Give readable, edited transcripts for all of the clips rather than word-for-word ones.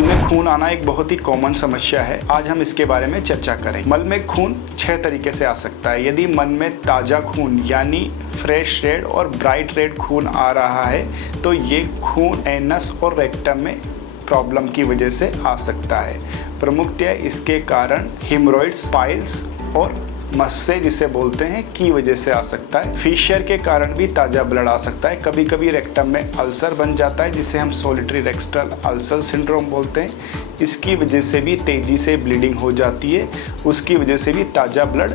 मल में खून आना एक बहुत ही कॉमन समस्या है। आज हम इसके बारे में चर्चा करें। मल में खून 6 तरीके से आ सकता है। यदि मन में ताज़ा खून यानी फ्रेश रेड और ब्राइट रेड खून आ रहा है तो ये खून एनस और रेक्टम में प्रॉब्लम की वजह से आ सकता है। प्रमुखतया इसके कारण हिमोरॉइड्स, पाइल्स और मस्से जिसे बोलते हैं की वजह से आ सकता है। फिशर के कारण भी ताज़ा ब्लड आ सकता है। कभी कभी रेक्टम में अल्सर बन जाता है जिसे हम सोलिटरी रेक्टल अल्सर सिंड्रोम बोलते हैं। इसकी वजह से भी तेज़ी से ब्लीडिंग हो जाती है, उसकी वजह से भी ताज़ा ब्लड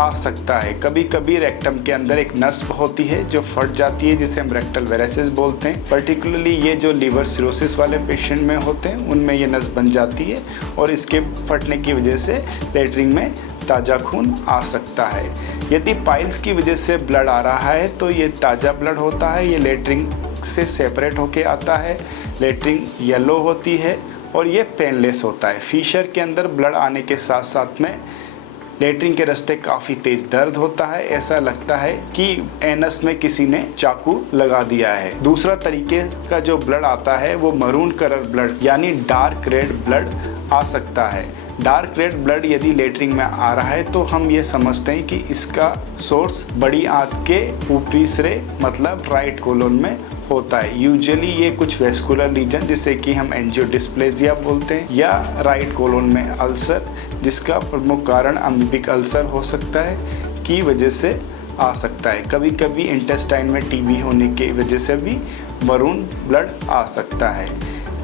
आ सकता है। कभी कभी रेक्टम के अंदर एक नस होती है जो फट जाती है जिसे हम रेक्टल वेरेसिस बोलते हैं। पर्टिकुलरली ये जो लिवर सिरोसिस वाले पेशेंट में होते हैं उनमें ये नस बन जाती है और इसके फटने की वजह से लेटरिन में ताज़ा खून आ सकता है। यदि पाइल्स की वजह से ब्लड आ रहा है तो ये ताज़ा ब्लड होता है। ये लेटरिन से सेपरेट होके आता है। लेटरिन येलो होती है और ये पेनलेस होता है। फिशर के अंदर ब्लड आने के साथ साथ में लेटरिन के रास्ते काफ़ी तेज़ दर्द होता है। ऐसा लगता है कि एनस में किसी ने चाकू लगा दिया है। दूसरा तरीके का जो ब्लड आता है वो मरून कलर ब्लड यानी डार्क रेड ब्लड आ सकता है। डार्क रेड ब्लड यदि लेटरिन में आ रहा है तो हम ये समझते हैं कि इसका सोर्स बड़ी आंत के ऊपरी सिरे मतलब राइट कोलन में होता है। यूजुअली ये कुछ वेस्कुलर लीजन जिसे कि हम एंजियोडिस्प्लेजिया बोलते हैं या राइट कोलन में अल्सर जिसका प्रमुख कारण अमीबिक अल्सर हो सकता है की वजह से आ सकता है। कभी कभी इंटेस्टाइन में टीबी होने की वजह से भी मरून ब्लड आ सकता है।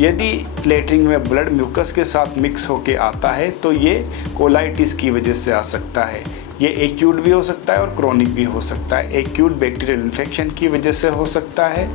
यदि लेटरिन में ब्लड म्यूकस के साथ मिक्स होके आता है तो ये कोलाइटिस की वजह से आ सकता है। ये एक्यूट भी हो सकता है और क्रोनिक भी हो सकता है। एक्यूट बैक्टीरियल इन्फेक्शन की वजह से हो सकता है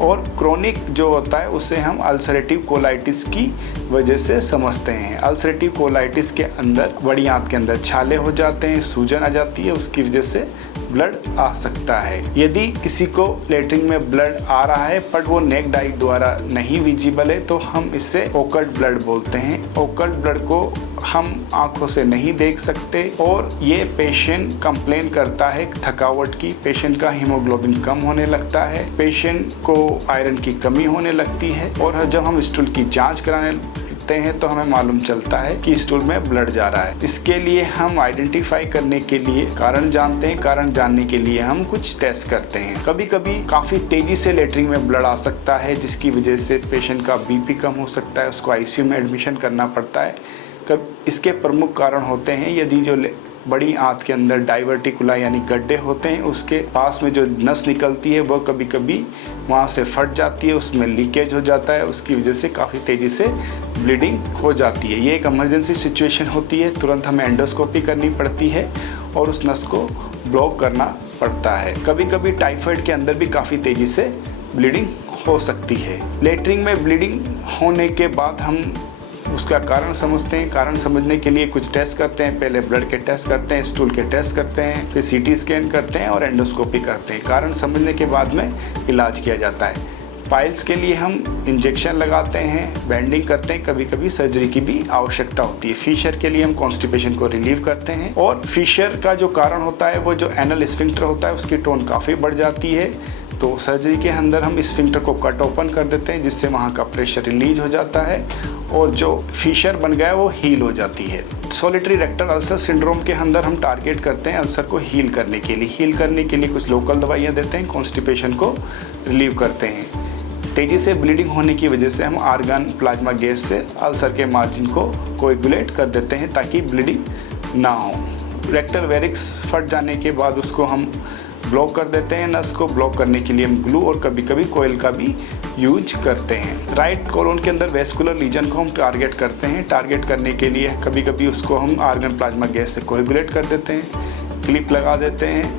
और क्रोनिक जो होता है उसे हम अल्सरेटिव कोलाइटिस की वजह से समझते हैं। अल्सरेटिव कोलाइटिस के अंदर बड़ी आंत के अंदर छाले हो जाते हैं, सूजन आ जाती है, उसकी वजह से ब्लड आ सकता है। यदि किसी को लेटरिन में ब्लड आ रहा है बट वो नेक डाइट द्वारा नहीं विजिबल है तो हम इसे ओकल्ट ब्लड बोलते हैं। ओकल्ट ब्लड को हम आंखों से नहीं देख सकते और ये पेशेंट कंप्लेन करता है थकावट की, पेशेंट का हीमोग्लोबिन कम होने लगता है, पेशेंट को आयरन की कमी होने लगती है और जब हम स्टूल की जांच कराने हैं तो हमें मालूम चलता है कि स्टूल में ब्लड जा रहा है। इसके लिए हम आइडेंटिफाई करने के लिए कारण जानते हैं। कारण जानने के लिए हम कुछ टेस्ट करते हैं। कभी कभी काफ़ी तेज़ी से लेटरिन में ब्लड आ सकता है जिसकी वजह से पेशेंट का बीपी कम हो सकता है, उसको आईसीयू में एडमिशन करना पड़ता है। इसके प्रमुख कारण होते हैं यदि जो बड़ी आंत के अंदर डाइवर्टिकुला यानी गड्ढे होते हैं उसके पास में जो नस निकलती है वो कभी कभी वहाँ से फट जाती है, उसमें लीकेज हो जाता है, उसकी वजह से काफ़ी तेज़ी से ब्लीडिंग हो जाती है। ये एक इमरजेंसी सिचुएशन होती है, तुरंत हमें एंडोस्कोपी करनी पड़ती है और उस नस को ब्लॉक करना पड़ता है। कभी कभी टाइफाइड के अंदर भी काफ़ी तेज़ी से ब्लीडिंग हो सकती है। लेटरिन में ब्लीडिंग होने के बाद हम उसका कारण समझते हैं। कारण समझने के लिए कुछ टेस्ट करते हैं। पहले ब्लड के टेस्ट करते हैं, स्टूल के टेस्ट करते हैं, फिर सीटी स्कैन करते हैं और एंडोस्कोपी करते हैं। कारण समझने के बाद में इलाज किया जाता है। पाइल्स के लिए हम इंजेक्शन लगाते हैं, बैंडिंग करते हैं, कभी कभी सर्जरी की भी आवश्यकता होती है। फिशर के लिए हम कॉन्स्टिपेशन को रिलीव करते हैं और फिशर का जो कारण होता है वो जो एनल स्फिंक्टर होता है उसकी टोन काफ़ी बढ़ जाती है तो सर्जरी के अंदर हम स्फिंक्टर को कट ओपन कर देते हैं जिससे वहाँ का प्रेशर रिलीज हो जाता है और जो फिशर बन गया है वो हील हो जाती है। सोलिटरी रेक्टल अल्सर सिंड्रोम के अंदर हम टारगेट करते हैं अल्सर को हील करने के लिए। हील करने के लिए कुछ लोकल दवाइयाँ देते हैं, कॉन्स्टिपेशन को रिलीव करते हैं। तेज़ी से ब्लीडिंग होने की वजह से हम आर्गन प्लाज्मा गैस से अल्सर के मार्जिन को कोएगुलेट कर देते हैं ताकि ब्लीडिंग ना हो। रेक्टल वेरिक्स फट जाने के बाद उसको हम ब्लॉक कर देते हैं। नस को ब्लॉक करने के लिए हम ग्लू और कभी कभी कोयल का भी यूज करते हैं। राइट कोलन के अंदर वेस्कुलर लीजन को हम टारगेट करते हैं। टारगेट करने के लिए कभी कभी उसको हम आर्गन प्लाज्मा गैस से कोएगुलेट कर देते हैं, क्लिप लगा देते हैं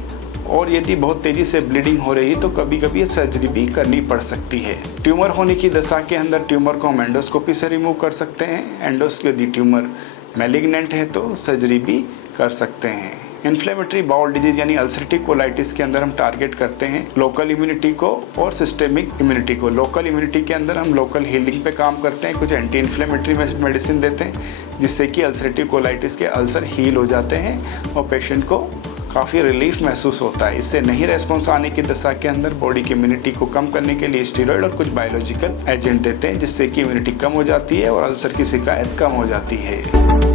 और यदि बहुत तेज़ी से ब्लीडिंग हो रही है तो कभी कभी सर्जरी भी करनी पड़ सकती है। ट्यूमर होने की दशा के अंदर ट्यूमर को हम एंडोस्कोपी से रिमूव कर सकते हैं। यदि ट्यूमर मैलिग्नेंट है तो सर्जरी भी कर सकते हैं। इन्फ्लेमेटरी बाउल डिजीज यानी अल्सरेटिव कोलाइटिस के अंदर हम टारगेट करते हैं लोकल इम्यूनिटी को और सिस्टेमिक इम्यूनिटी को। लोकल इम्यूनिटी के अंदर हम लोकल हीलिंग पे काम करते हैं, कुछ एंटी इन्फ्लेमेटरी मेडिसिन देते हैं जिससे कि अल्सरेटिव कोलाइटिस के अल्सर हील हो जाते हैं और पेशेंट को काफ़ी रिलीफ महसूस होता है। इससे नहीं रेस्पॉन्स आने की दशा के अंदर बॉडी की इम्यूनिटी को कम करने के लिए स्टेरॉइड और कुछ बायोलॉजिकल एजेंट देते हैं, जिससे कि इम्यूनिटी कम हो जाती है और अल्सर की शिकायत कम हो जाती है।